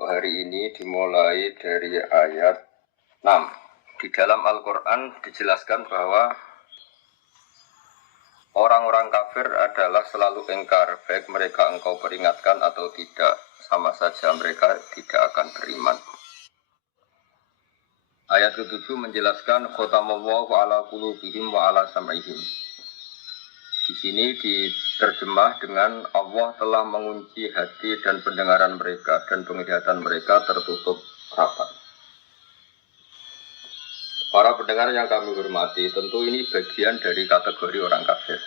Hari ini dimulai dari ayat 6. Di dalam Al-Quran dijelaskan bahwa orang-orang kafir adalah selalu ingkar, baik mereka engkau peringatkan atau tidak, sama saja mereka tidak akan beriman. Ayat ke-7 menjelaskan khotamallahu ala qulubihim wa ala sam'ihim. Di sini diterjemah dengan Allah telah mengunci hati dan pendengaran mereka dan penglihatan mereka tertutup rapat. Para pendengar yang kami hormati, tentu ini bagian dari kategori orang kafir.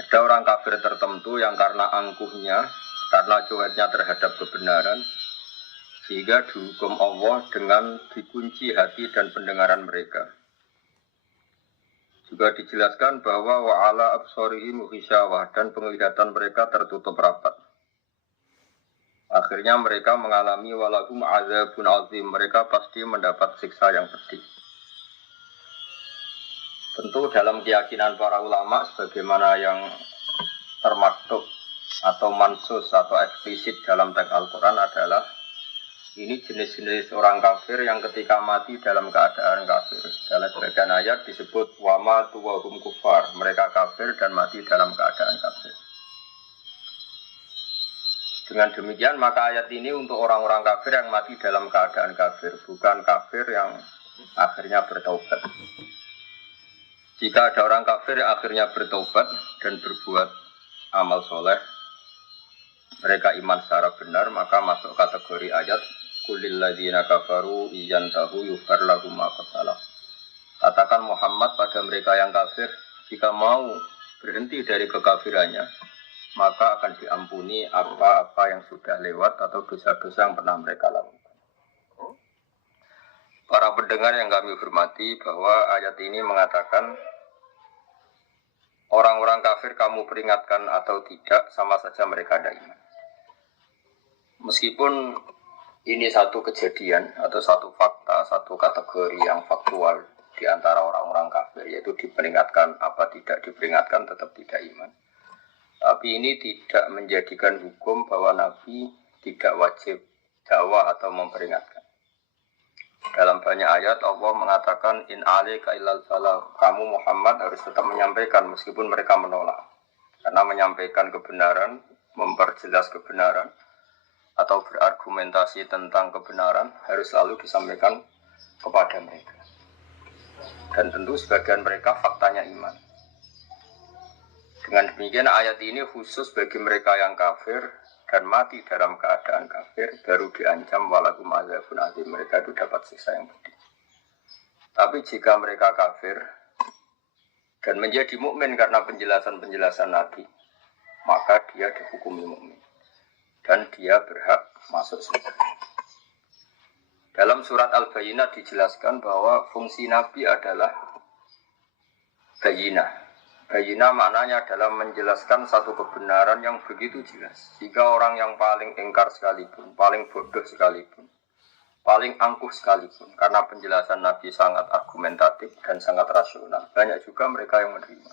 Ada orang kafir tertentu yang karena angkuhnya, karena cueknya terhadap kebenaran, sehingga dihukum Allah dengan dikunci hati dan pendengaran mereka. Juga dijelaskan bahwa wa'ala absorihim ghisyawah dan penglihatan mereka tertutup rapat. Akhirnya mereka mengalami walahum azabun azim, mereka pasti mendapat siksa yang pedih. Tentu dalam keyakinan para ulama sebagaimana yang termaktub atau mansus atau eksplisit dalam teks Al-Quran adalah ini jenis-jenis orang kafir yang ketika mati dalam keadaan kafir. Dalam sebagian ayat disebut wama tuwahum kufar, mereka kafir dan mati dalam keadaan kafir. Dengan demikian maka ayat ini untuk orang-orang kafir yang mati dalam keadaan kafir, bukan kafir yang akhirnya bertaubat. Jika ada orang kafir yang akhirnya bertaubat dan berbuat amal soleh, mereka iman secara benar, maka masuk kategori ayat Qulil ladzina kafaru iyantahu yufar lahum ma qad salaf. Katakan Muhammad pada mereka yang kafir, jika mau berhenti dari kekafirannya, maka akan diampuni apa-apa yang sudah lewat atau dosa-dosa yang pernah mereka lakukan. Para pendengar yang kami hormati, bahwa ayat ini mengatakan orang-orang kafir kamu peringatkan atau tidak, sama saja mereka ada iman. Meskipun ini satu kejadian atau satu fakta, satu kategori yang faktual di antara orang-orang kafir, yaitu diperingatkan apa tidak diperingatkan tetap tidak iman. Tapi ini tidak menjadikan hukum bahwa Nabi tidak wajib dakwah atau memperingatkan. Dalam banyak ayat Allah mengatakan in alaika illal salam, kamu Muhammad harus tetap menyampaikan meskipun mereka menolak. Karena menyampaikan kebenaran, memperjelas kebenaran atau berargumentasi tentang kebenaran harus selalu disampaikan kepada mereka. Dan tentu sebagian mereka faktanya iman. Dengan demikian ayat ini khusus bagi mereka yang kafir dan mati dalam keadaan kafir, baru diancam walakum azabun azim, mereka itu dapat siksa yang pedih. Tapi jika mereka kafir dan menjadi mukmin karena penjelasan-penjelasan Nabi, maka dia dihukumi mukmin dan dia berhak masuk surga. Dalam surat Al-Bayyinah dijelaskan bahwa fungsi Nabi adalah bayyinah. Bayyinah maknanya adalah menjelaskan satu kebenaran yang begitu jelas. Jika orang yang paling ingkar sekalipun, paling bodoh sekalipun, paling angkuh sekalipun, karena penjelasan Nabi sangat argumentatif dan sangat rasional, banyak juga mereka yang menerima.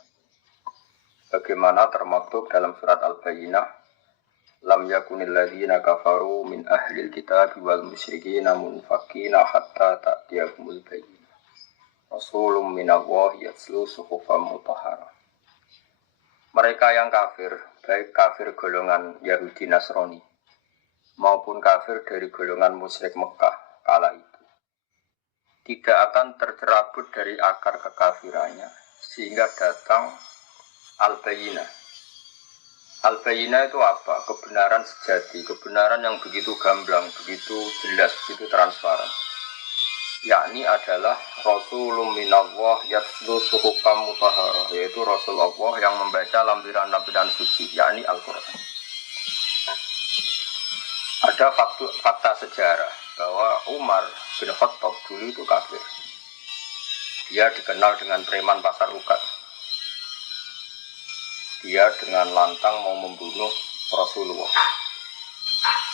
Bagaimana termaktub dalam surat Al-Bayyinah, lam yakunil ladzina kafaru min ahlil kitab wal musyrikin munfakina hatta ta'tiyahumul bayyinah. Rasulun minallahi yatslu suhufan mutahharah. Mereka yang kafir, baik kafir golongan Yahudi Nasrani maupun kafir dari golongan musyrik Mekah kala itu, tidak akan tercerabut dari akar kekafirannya sehingga datang Al-Bayyinah. Al-Bayyinah itu apa? Kebenaran sejati, kebenaran yang begitu gamblang, begitu jelas, begitu transparan. Yakni adalah Rasulun minallah yatslu suhufan mutahharah, yaitu Rasul Allah yang membaca lampiran-lampiran suci, yakni Al-Quran. Ada fakta sejarah bahwa Umar bin Khattab dulu itu kafir. Dia dikenal dengan preman pasar ukat. Dia dengan lantang mau membunuh Rasulullah.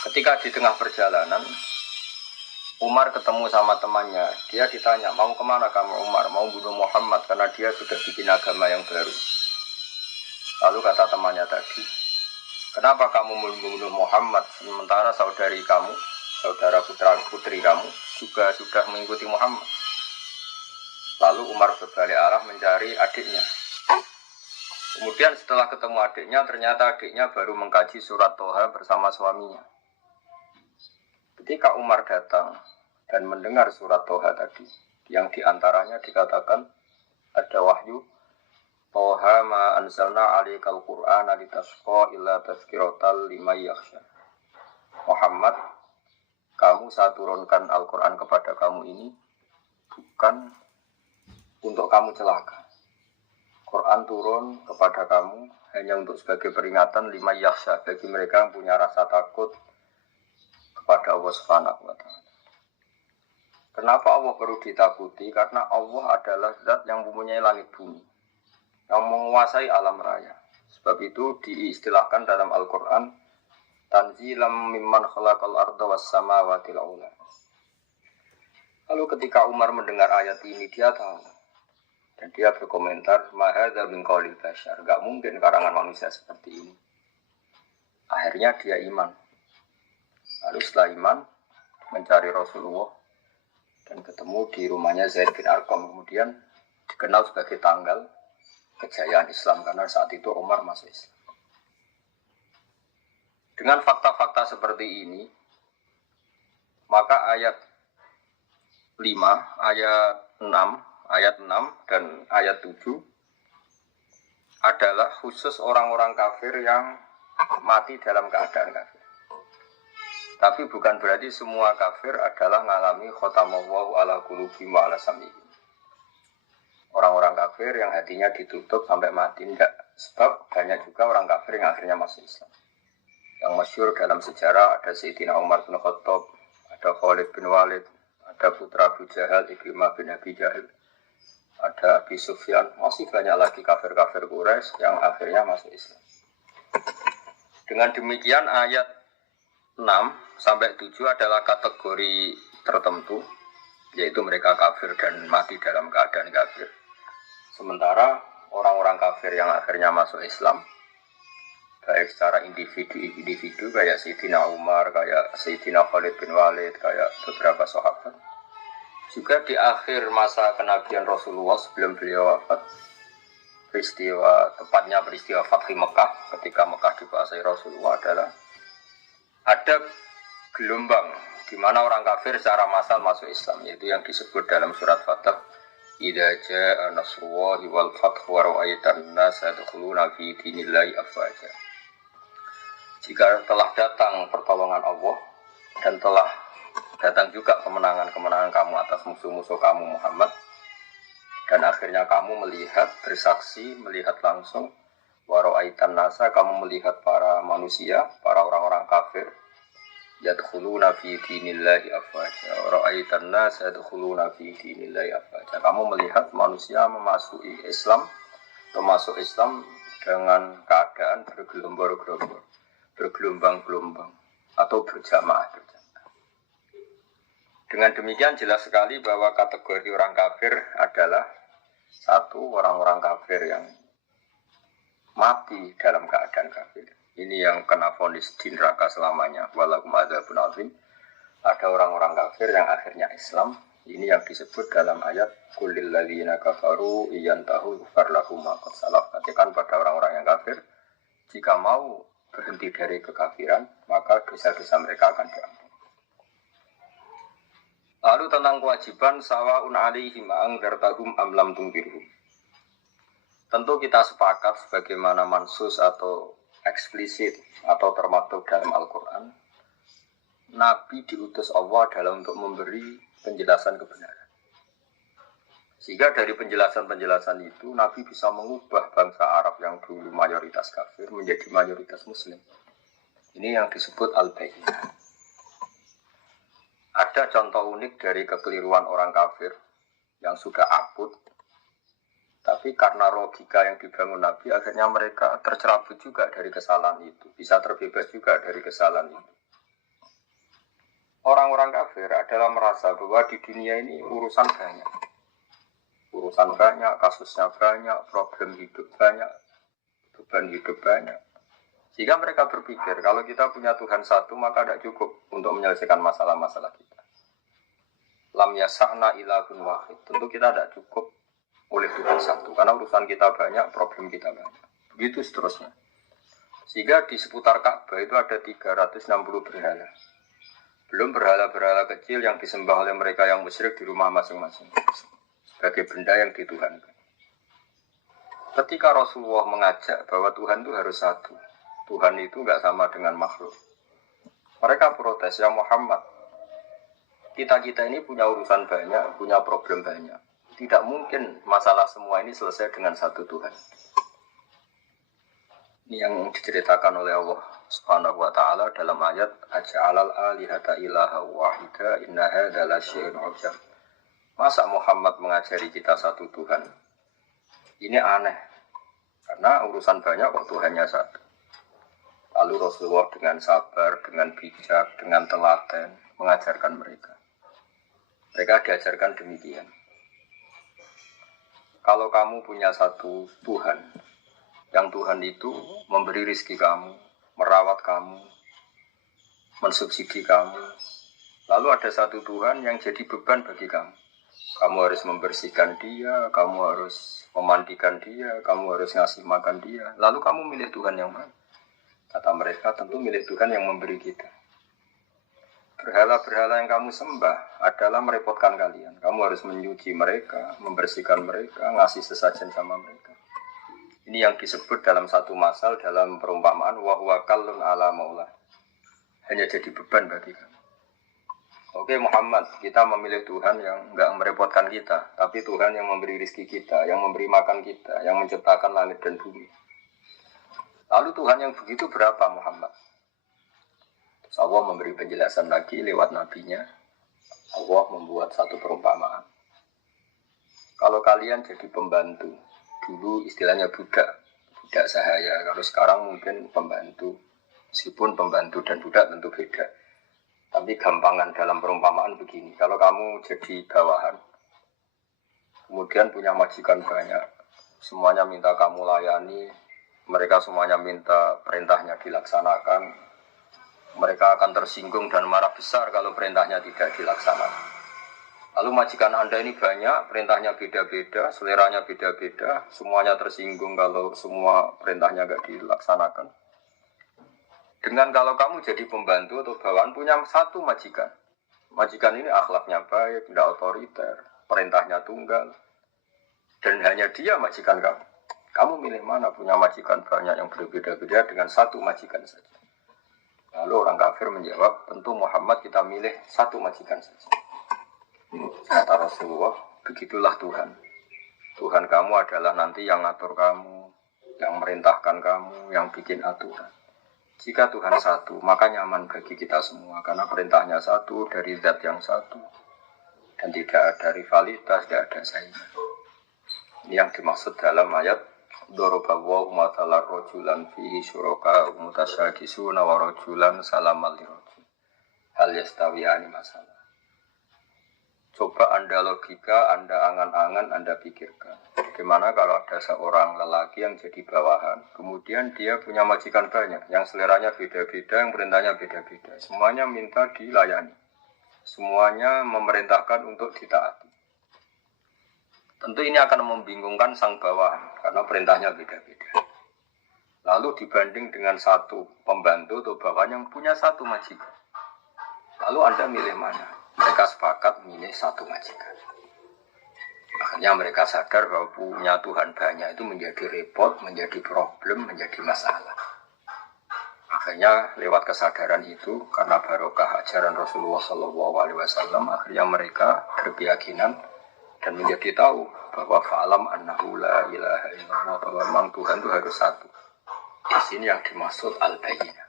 Ketika di tengah perjalanan, Umar ketemu sama temannya. Dia ditanya, mau kemana kamu Umar? Mau bunuh Muhammad karena dia sudah bikin agama yang baru. Lalu kata temannya tadi, Kenapa kamu membunuh Muhammad sementara saudari kamu, saudara putra putri kamu juga sudah mengikuti Muhammad? Lalu Umar berbalik arah mencari adiknya. Kemudian setelah ketemu adiknya, ternyata adiknya baru mengkaji surat Toha bersama suaminya. Ketika Umar datang dan mendengar surat Toha tadi, yang diantaranya dikatakan ada wahyu, Toha ma anzalna alaikal Qur'ana litasqa illa tazkiratal liman yakhsha. Muhammad, kamu saya turunkan Al-Quran kepada kamu ini bukan untuk kamu celaka. Quran turun kepada kamu hanya untuk sebagai peringatan lima yakhsha, bagi mereka yang punya rasa takut kepada Allah Subhanahu wa Ta'ala. Kenapa Allah perlu ditakuti? Karena Allah adalah zat yang mempunyai langit bumi, yang menguasai alam raya. Sebab itu diistilahkan dalam Al-Quran tanzilam mimman khalaqal arda was samawati al-ula. Lalu ketika Umar mendengar ayat ini, dia tahu. Dan dia berkomentar, mahadza min qaulil bashar, enggak mungkin karangan manusia seperti ini. Akhirnya dia iman. Lalu setelah iman, mencari Rasulullah dan ketemu di rumahnya Zaid bin Arqam, kemudian dikenal sebagai tanggal kejayaan Islam karena saat itu Umar masuk Islam. Dengan fakta-fakta seperti ini, maka ayat 5, ayat 6, ayat 6 dan ayat 7 adalah khusus orang-orang kafir yang mati dalam keadaan kafir. Tapi bukan berarti semua kafir adalah mengalami khotamullahu ala qulubihim wa ala sam'ihim. Orang-orang kafir yang hatinya ditutup sampai mati enggak. Sebab banyak juga orang kafir yang akhirnya masuk Islam. Yang masyhur dalam sejarah ada Sayyidina Umar bin Khattab, ada Khalid bin Walid, ada putra Abu Jahal, Ikrimah bin Abi Jahal, ada Abi Sufyan, masih banyak lagi kafir-kafir Quraisy yang akhirnya masuk Islam. Dengan demikian ayat 6 sampai 7 adalah kategori tertentu, yaitu mereka kafir dan mati dalam keadaan kafir. Sementara orang-orang kafir yang akhirnya masuk Islam, baik secara individu kayak Sayyidina Umar, kayak Sayyidina Khalid bin Walid, kayak beberapa sahabat, juga di akhir masa kenabian Rasulullah sebelum beliau wafat, tepatnya peristiwa Fathi Mekah, ketika Mekah dikuasai Rasulullah, adalah ada gelombang di mana orang kafir secara massal masuk Islam, yaitu yang disebut dalam surat Fatah, idza jaa nasrullahi wal fathu wa ra'aitan nasa yadkhuluna fi dinillahi afwaja. Jika telah datang pertolongan Allah dan telah datang juga kemenangan-kemenangan kamu atas musuh-musuh kamu Muhammad, dan akhirnya kamu melihat, bersaksi, melihat langsung, wa ra'aitan nasa, kamu melihat para manusia, para orang-orang kafir, yadkhuluna fi dinillahi afwaja, wa ra'aitan nasa yadkhuluna fi dinillahi afwaja. Kamu melihat manusia memasuki Islam, termasuk Islam dengan keadaan bergelombang-gelombang atau berjamaah. Dengan demikian jelas sekali bahwa kategori orang kafir adalah satu, orang-orang kafir yang mati dalam keadaan kafir. Ini yang kena vonis di neraka selamanya. Walakum adzabun adzim. Ada orang-orang kafir yang akhirnya Islam. Ini yang disebut dalam ayat Qulil ladzina kafaru iyantahu yughfar lahum ma qad salaf. Katakan pada orang-orang yang kafir, jika mau berhenti dari kekafiran, maka dosa-dosa mereka akan diampuni. Lalu tentang kewajiban sawaun alaihim angdartahum am lam tunzirhum. Tentu kita sepakat sebagaimana mansus atau eksplisit atau termaktub dalam Al-Quran, Nabi diutus Allah adalah untuk memberi penjelasan kebenaran. Sehingga dari penjelasan-penjelasan itu Nabi bisa mengubah bangsa Arab yang dulu mayoritas kafir menjadi mayoritas Muslim. Ini yang disebut Al-Bayyinah. Ada contoh unik dari kekeliruan orang kafir yang sudah akut, tapi karena logika yang dibangun Nabi, akhirnya mereka tercerabut juga dari kesalahan itu, bisa terbebas juga dari kesalahan itu. Orang-orang kafir adalah merasa bahwa di dunia ini urusan banyak, kasusnya banyak, problem hidup banyak, beban hidup banyak. Sehingga mereka berpikir, kalau kita punya Tuhan satu, maka tidak cukup untuk menyelesaikan masalah-masalah kita. Lam yasa'na ilahun wahid. Tentu kita tidak cukup oleh Tuhan satu. Karena urusan kita banyak, problem kita banyak. Begitu seterusnya. Sehingga di seputar Ka'bah itu ada 360 berhala. Belum berhala-berhala kecil yang disembah oleh mereka yang musyrik di rumah masing-masing. Sebagai benda yang dituhankan. Ketika Rasulullah mengajak bahwa Tuhan itu harus satu. Tuhan itu nggak sama dengan makhluk. Mereka protes, ya Muhammad, kita-kita ini punya urusan banyak, punya problem banyak. Tidak mungkin masalah semua ini selesai dengan satu Tuhan. Ini yang diceritakan oleh Allah Subhanahu wa taala dalam ayat aja'alal alihata ilaha wahida inna hadza lasyai'un 'ujab. Masa Muhammad mengajari kita satu Tuhan? Ini aneh. Karena urusan banyak kok Tuhannya satu. Lalu Rasulullah dengan sabar, dengan bijak, dengan telaten mengajarkan mereka. Mereka diajarkan demikian. Kalau kamu punya satu Tuhan, yang Tuhan itu memberi rizki kamu, merawat kamu, mensubsidi kamu. Lalu ada satu Tuhan yang jadi beban bagi kamu. Kamu harus membersihkan dia, kamu harus memandikan dia, kamu harus ngasih makan dia. Lalu kamu milih Tuhan yang mana? Kata mereka, tentu milik Tuhan yang memberi kita. Berhala-berhala yang kamu sembah adalah merepotkan kalian. Kamu harus menyuci mereka, membersihkan mereka, ngasih sesajen sama mereka. Ini yang disebut dalam satu masal, dalam perumpamaan, wa huwa kallun ala maula. Hanya jadi beban bagi kamu. Oke Muhammad, kita memilih Tuhan yang enggak merepotkan kita. Tapi Tuhan yang memberi rezeki kita, yang memberi makan kita, yang menciptakan langit dan bumi. Lalu Tuhan yang begitu berapa Muhammad? Terus Allah memberi penjelasan lagi lewat nabinya. Allah membuat satu perumpamaan. Kalau kalian jadi pembantu, dulu istilahnya budak sahaya. Kalau sekarang mungkin pembantu. Meskipun pembantu dan budak tentu beda. Tapi gampangan dalam perumpamaan begini. Kalau kamu jadi bawahan, kemudian punya majikan banyak, semuanya minta kamu layani, mereka semuanya minta perintahnya dilaksanakan. Mereka akan tersinggung dan marah besar kalau perintahnya tidak dilaksanakan. Lalu majikan Anda ini banyak, perintahnya beda-beda, seleranya beda-beda, semuanya tersinggung kalau semua perintahnya tidak dilaksanakan. Dengan kalau kamu jadi pembantu atau bawahan punya satu majikan. Majikan ini akhlaknya baik, tidak otoriter, perintahnya tunggal. Dan hanya dia majikan kamu. Kamu milih mana punya majikan banyak yang berbeda-beda dengan satu majikan saja? Lalu orang kafir menjawab, tentu Muhammad kita milih satu majikan saja. Kata Rasulullah, begitulah Tuhan. Tuhan kamu adalah nanti yang ngatur kamu, yang merintahkan kamu, yang bikin aturan. Jika Tuhan satu, maka nyaman bagi kita semua. Karena perintahnya satu, dari zat yang satu. Dan tidak ada rivalitas, tidak ada saingan. Ini yang dimaksud dalam ayat Dorobawahu matalar rojulan fihi syuroka mutasyakisuna wa rojulan salamal lirojul. Hal yastawiyani masalah. Coba Anda logika, Anda angan-angan, Anda pikirkan. Bagaimana kalau ada seorang lelaki yang jadi bawahan, kemudian dia punya majikan banyak, yang seleranya beda-beda, yang perintahnya beda-beda. Semuanya minta dilayani. Semuanya memerintahkan untuk ditaati. Tentu ini akan membingungkan sang bawahan, karena perintahnya beda-beda. Lalu dibanding dengan satu pembantu atau bawahan yang punya satu majikan. Lalu Anda milih mana? Mereka sepakat milih satu majikan. Akhirnya mereka sadar bahwa punya Tuhan banyak itu menjadi repot, menjadi problem, menjadi masalah. Akhirnya lewat kesadaran itu, karena barokah ajaran Rasulullah SAW, akhirnya mereka berkeyakinan dan menjadi tahu bahwa fa'alam annahu la ilaha illallah, bahwa memang Tuhan itu harus satu. Di sini yang dimaksud al-bayyinah.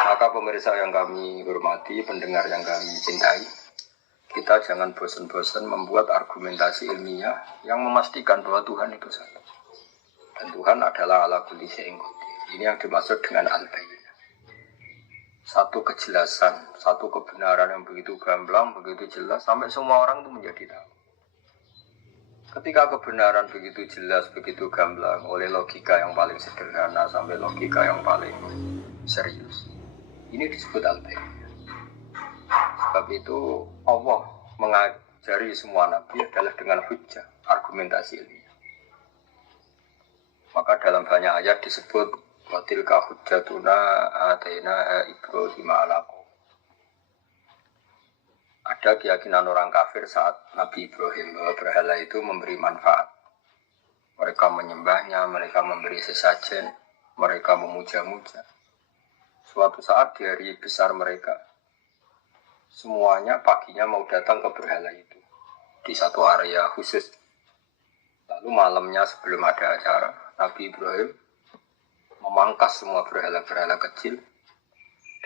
Maka pemirsa yang kami hormati, pendengar yang kami cintai, kita jangan bosan-bosan membuat argumentasi ilmiah yang memastikan bahwa Tuhan itu satu. Dan Tuhan adalah ala kulli syai'in qadir. Ini yang dimaksud dengan al-bayyinah. Satu kejelasan, satu kebenaran yang begitu gamblang, begitu jelas, sampai semua orang itu menjadi tahu. Ketika kebenaran begitu jelas, begitu gamblang oleh logika yang paling sederhana sampai logika yang paling serius, ini disebut al-bayyinah. Sebab itu Allah mengajari semua nabi adalah dengan hujjah, argumentasi ilmiah. Maka dalam banyak ayat disebut wa tilka hujjatuna ataina Ibrahim ala qaum. Ada keyakinan orang kafir saat Nabi Ibrahim bahwa berhala itu memberi manfaat. Mereka menyembahnya, mereka memberi sesajen, mereka memuja-muja. Suatu saat di hari besar mereka, semuanya paginya mau datang ke berhala itu di satu area khusus. Lalu malamnya sebelum ada acara, Nabi Ibrahim memangkas semua berhala-berhala kecil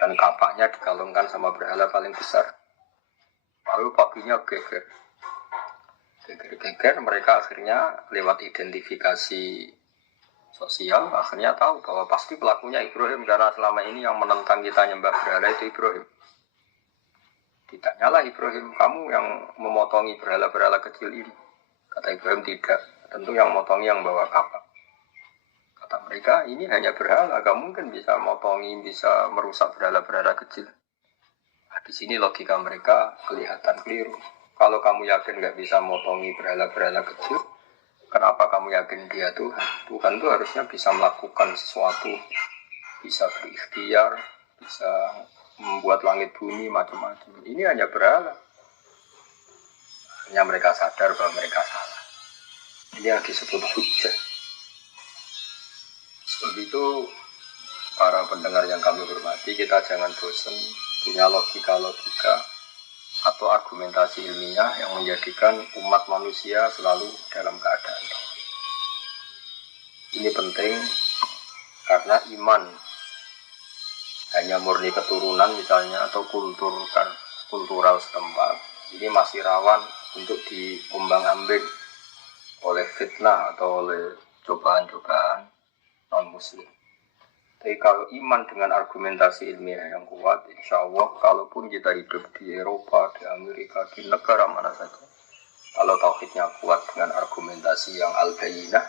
dan kapaknya dikalungkan sama berhala paling besar. Lalu paginya geger, mereka akhirnya lewat identifikasi sosial akhirnya tahu bahwa pasti pelakunya Ibrahim, karena selama ini yang menentang kita nyembah berhala itu Ibrahim. Ditanyalah Ibrahim, kamu yang memotongi berhala-berhala kecil ini? Kata Ibrahim, tidak, tentu yang motongi yang bawa kapak. Kata mereka, ini hanya berhala, gak mungkin bisa motongi, bisa merusak berhala-berhala kecil. Di sini logika mereka kelihatan keliru. Kalau kamu yakin nggak bisa motongi berhala-berhala kecil, kenapa kamu yakin dia Tuhan? Tuhan itu harusnya bisa melakukan sesuatu, bisa berikhtiar, bisa membuat langit bumi macam-macam. Ini hanya berhala. Akhirnya mereka sadar bahwa mereka salah. Ini yang disebut hujjah. Sebab itu para pendengar yang kami hormati, kita jangan bosan punya logika-logika atau argumentasi ilmiah yang menjadikan umat manusia selalu dalam keadaan tauhid. Ini penting karena iman hanya murni keturunan misalnya atau kultural setempat, ini masih rawan untuk diombang-ambing oleh fitnah atau oleh cobaan-cobaan non-muslim. Tapi kalau iman dengan argumentasi ilmiah yang kuat, insya Allah, kalaupun kita hidup di Eropa, di Amerika, di negara mana saja, kalau tauhidnya kuat dengan argumentasi yang al-bayyinah,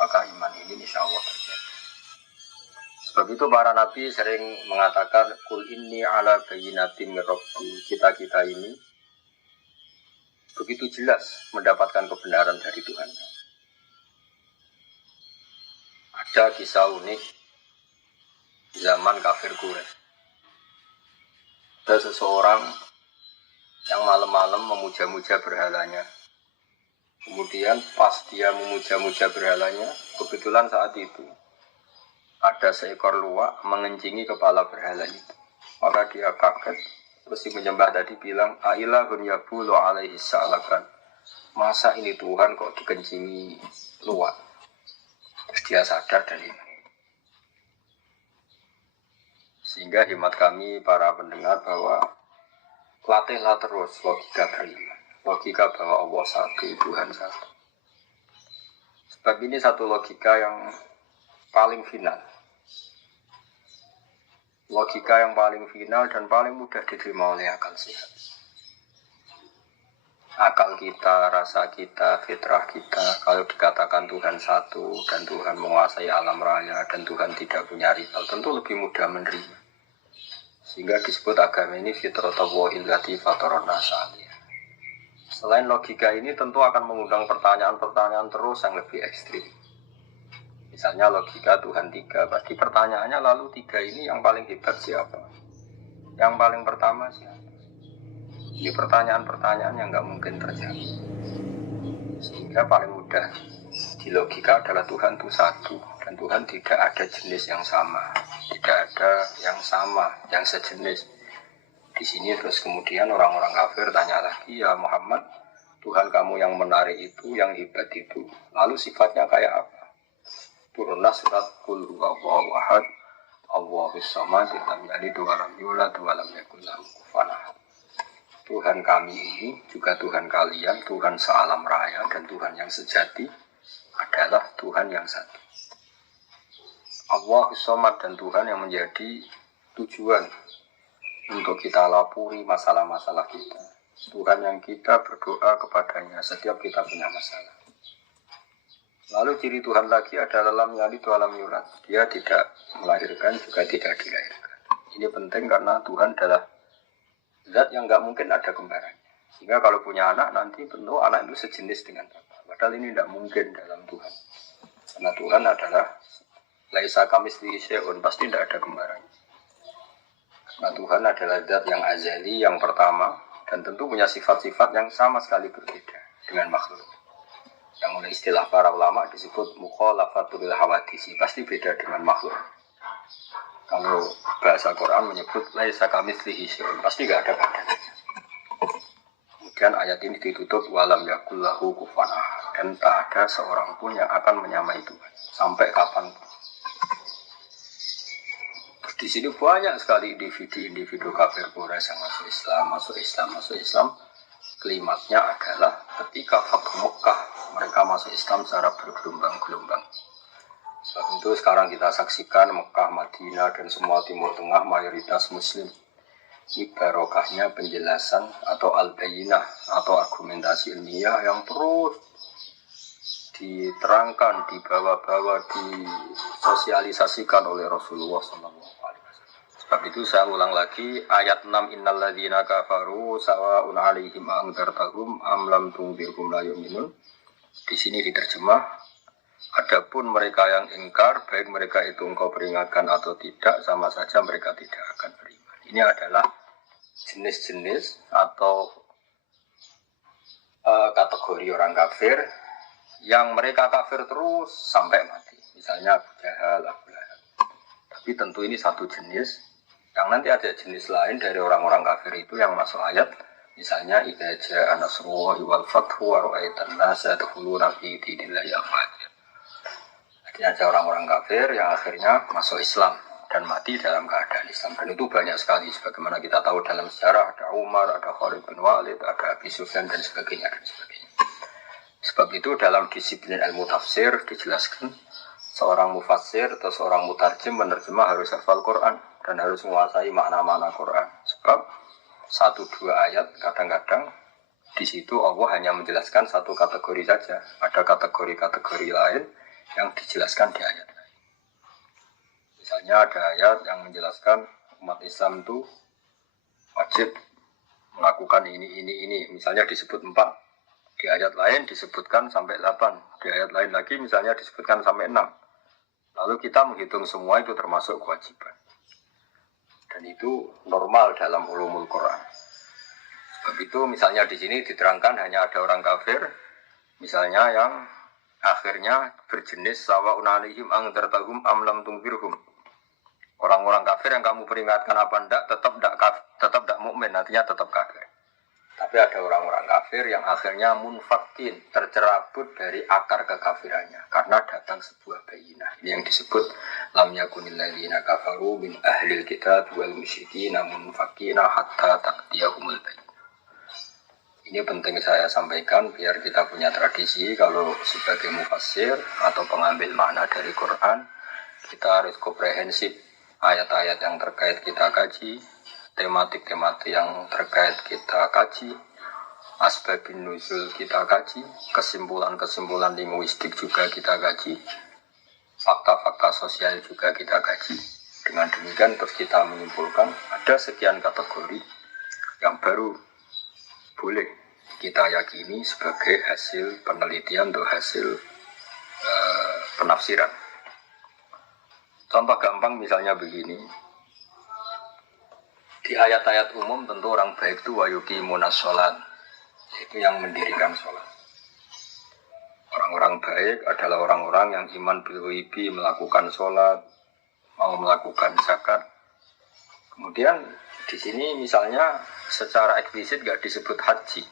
maka iman ini insya Allah terjadi. Sebab itu para nabi sering mengatakan, Kul inni ala bayyinatin min rabbi. Kita ini begitu jelas mendapatkan kebenaran dari Tuhan. Ada kisah unik zaman kafir Quraisy. Ada seseorang yang malam-malam memuja-muja berhalanya. Kemudian pas dia memuja-muja berhalanya, kebetulan saat itu ada seekor luwak mengencingi kepala berhala itu. Maka dia kaget. Terus si penyembah tadi bilang, A'ilahun yabulu alaihi sa'alakan. Masa ini Tuhan kok dikencingi luwak? Terus dia sadar dan ini. Sehingga hemat kami para pendengar bahwa latihlah terus logika beriman. Logika bahwa Allah satu, Tuhan satu. Sebab ini satu logika yang paling final. Logika yang paling final dan paling mudah diterima oleh akal sehat. Akal kita, rasa kita, fitrah kita, kalau dikatakan Tuhan satu dan Tuhan menguasai alam raya dan Tuhan tidak punya rival, tentu lebih mudah menerima. Sehingga disebut agama ini fitratallahi allati fataran nasa 'alaiha. Selain logika ini tentu akan mengundang pertanyaan-pertanyaan terus yang lebih ekstrim. Misalnya logika Tuhan tiga, pasti pertanyaannya lalu tiga ini yang paling hebat siapa? Yang paling pertama siapa? Ini pertanyaan-pertanyaan yang nggak mungkin terjadi. Sehingga paling mudah di logika adalah Tuhan itu satu dan Tuhan tidak ada jenis yang sama. Tidak ada yang sama, yang sejenis. Di sini terus kemudian orang-orang kafir tanya lagi, ya Muhammad, Tuhan kamu yang menarik itu, yang hebat itu, lalu sifatnya kayak apa? Turunlah surat Qul huwallahu ahad, Allahus samad, lam yalid wa lam yulad wa lam yakul lahu kufuwan ahad. Tuhan kami ini juga Tuhan kalian, Tuhan sealam raya dan Tuhan yang sejati adalah Tuhan yang satu. Allah As-Samad dan Tuhan yang menjadi tujuan untuk kita lapuri masalah-masalah kita. Tuhan yang kita berdoa kepadanya setiap kita punya masalah. Lalu ciri Tuhan lagi adalah lam yalid wa lam yulad. Dia tidak melahirkan juga tidak dilahirkan. Ini penting karena Tuhan adalah zat yang nggak mungkin ada kembarannya. Sehingga kalau punya anak nanti tentu anak itu sejenis dengan Bapak. Padahal ini tidak mungkin dalam Tuhan. Karena Tuhan adalah laisa kamitslihi syai'un, pasti tidak ada kembarannya. Karena Tuhan adalah zat yang azali, yang pertama, dan tentu punya sifat-sifat yang sama sekali berbeda dengan makhluk. Yang oleh istilah para ulama disebut mukhalafatul hawadisi, pasti beda dengan makhluk. Kalau bahasa Quran menyebut laisa kamitslihi syai'un, pasti tidak ada padanya. Kemudian ayat ini ditutup walam yakul lahu kufuwan ahad, dan tak ada seorang pun yang akan menyamai Tuhan sampai kapan. Di sini banyak sekali individu kafir Quraisy yang masuk Islam. Kalimatnya adalah ketika Fathu Mekah mereka masuk Islam secara bergelombang-gelombang. Sebab itu sekarang kita saksikan Mekah, Madinah dan semua Timur Tengah mayoritas Muslim. Ini barokahnya penjelasan atau al-bayinah atau argumentasi ilmiah yang terus diterangkan, dibawa-bawa, disosialisasikan oleh Rasulullah SAW. Sebab itu saya ulang lagi ayat 6 innal ladzina kafaru sawa'un 'alaihim anzartahum am lam tunzirhum la yu'minun. Di sini diterjemah adapun mereka yang ingkar baik mereka itu engkau peringatkan atau tidak sama saja mereka tidak akan beriman. Ini adalah jenis-jenis atau kategori orang kafir yang mereka kafir terus sampai mati. Misalnya Abu Jahal, Abu Lahab. Tapi tentu ini satu jenis. Yang nanti ada jenis lain dari orang-orang kafir itu yang masuk ayat. Misalnya idza jaa nasrullahi wal fathu wa ra'aitan nasa yadkhuluna fi dinillahi afwaja. Jadi ada orang-orang kafir yang akhirnya masuk Islam dan mati dalam keadaan Islam. Dan itu banyak sekali sebagaimana kita tahu dalam sejarah ada Umar, ada Khalid bin Walid, ada Abi Sufyan dan sebagainya dan sebagainya. Sebab itu dalam disiplin ilmu tafsir dijelaskan seorang mufassir atau seorang mutarjim menerjemah harus hafal Quran dan harus menguasai makna-makna Quran. Sebab 1-2 ayat kadang-kadang di situ Allah hanya menjelaskan satu kategori saja. Ada kategori-kategori lain yang dijelaskan di ayat lain. Misalnya ada ayat yang menjelaskan umat Islam itu wajib melakukan ini. Misalnya disebut 4. Di ayat lain disebutkan sampai 8. Di ayat lain lagi misalnya disebutkan sampai 6. Lalu kita menghitung semua itu termasuk kewajiban. Dan itu normal dalam ulumul Quran. Sebab itu misalnya di sini diterangkan hanya ada orang kafir, misalnya yang akhirnya berjenis sawa'un 'alaihim anzartahum am lam tunzirhum. Orang-orang kafir yang kamu peringatkan apa enggak tetap enggak mukmin, nantinya tetap kafir. Tapi ada orang-orang kafir yang akhirnya munfakin, tercerabut dari akar kekafirannya karena datang sebuah bayinah. Ini yang disebut lam yakunil ladzina kafaru min ahlil kitab wal musyrikin munfakina hatta taqtiyahumul bayinah. Ini penting saya sampaikan biar kita punya tradisi kalau sebagai mufassir atau pengambil makna dari Quran kita harus komprehensif ayat-ayat yang terkait kita kaji, tematik-tematik yang terkait kita kaji, asbabun nuzul kita kaji, kesimpulan-kesimpulan linguistik juga kita kaji, fakta-fakta sosial juga kita kaji. Dengan demikian terus kita menyimpulkan ada sekian kategori yang baru boleh kita yakini sebagai hasil penelitian atau hasil penafsiran. Contoh gampang misalnya begini. Di ayat-ayat umum tentu orang baik itu wayuki munasolat, yaitu yang mendirikan sholat. Orang-orang baik adalah orang-orang yang iman bil ghaibi, melakukan sholat, mau melakukan zakat. Kemudian di sini misalnya secara eksplisit gak disebut haji.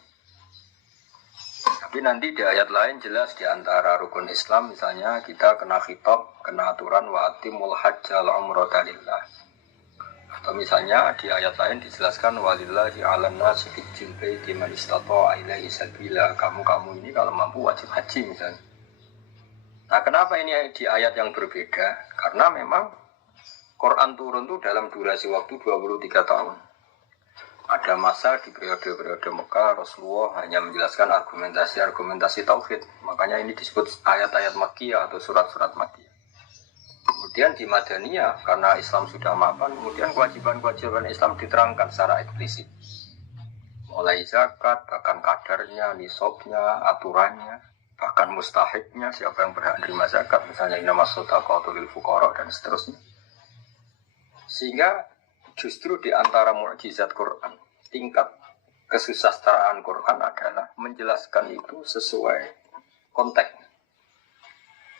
Tapi nanti di ayat lain jelas di antara rukun Islam misalnya kita kena khitab, kena aturan wa atimul hajja la umrata lillah. Atau misalnya di ayat lain dijelaskan walillahi 'alan nasi hajjul baiti man istata'a ilaihi sabila. Kamu ini kalau mampu wajib haji misalnya. Nah, kenapa ini di ayat yang berbeda? Karena memang Quran turun itu dalam durasi waktu 23 tahun. Ada masa di periode-periode Mekah Rasulullah hanya menjelaskan argumentasi tauhid. Makanya ini disebut ayat-ayat Makkiyah atau surat-surat Makkiyah. Kemudian di Madaniyah karena Islam sudah mapan, kemudian kewajiban-kewajiban Islam diterangkan secara eksplisit. Mulai zakat, bahkan kadarnya, nisabnya, aturannya, bahkan mustahiknya, siapa yang berhak menerima zakat, misalnya innamas shadaqatu lil fuqara dan seterusnya. Sehingga justru di antara mukjizat Quran, tingkat kesusastraan Quran adalah menjelaskan itu sesuai konteks.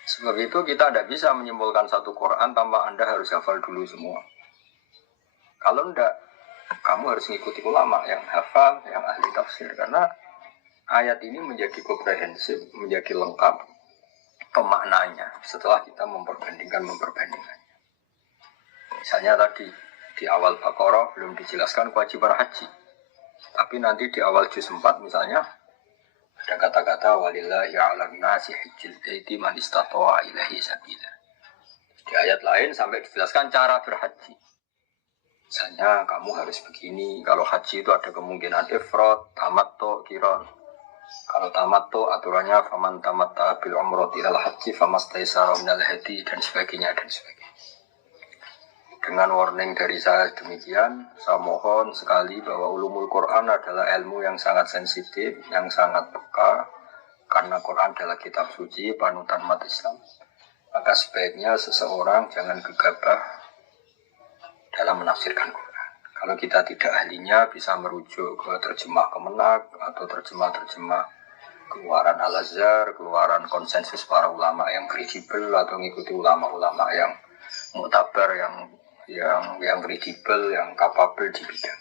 Sebab itu kita tidak bisa menyimpulkan satu Quran tanpa Anda harus hafal dulu semua. Kalau tidak, kamu harus mengikuti ulama yang hafal, yang ahli tafsir. Karena ayat ini menjadi komprehensif, menjadi lengkap pemaknanya setelah kita memperbandingkan. Misalnya tadi, di awal Baqarah belum dijelaskan kewajiban haji. Tapi nanti di awal juz 4 misalnya, ada kata-kata walillahi 'alan nasi hajjil baiti man istata'a ilaihi sabila. Di ayat lain sampai dijelaskan cara berhaji. Misalnya kamu harus begini, kalau haji itu ada kemungkinan ifrad, tamattu, qiran. Kalau tamattu aturannya faman tamatta bil umrati ilal haji famastaysara minal hadi dan sebagainya. Dengan warning dari saya demikian, saya mohon sekali bahwa ulumul Quran adalah ilmu yang sangat sensitif, yang sangat peka, karena Quran adalah kitab suci, panutan umat Islam. Maka sebaiknya seseorang jangan gegabah dalam menafsirkan Quran. Kalau kita tidak ahlinya, bisa merujuk ke terjemah Kemenak atau terjemah-terjemah keluaran Al-Azhar, keluaran konsensus para ulama yang kredibel, atau mengikuti ulama-ulama yang muktabar, yang kredibel, yang kapabel di bidang.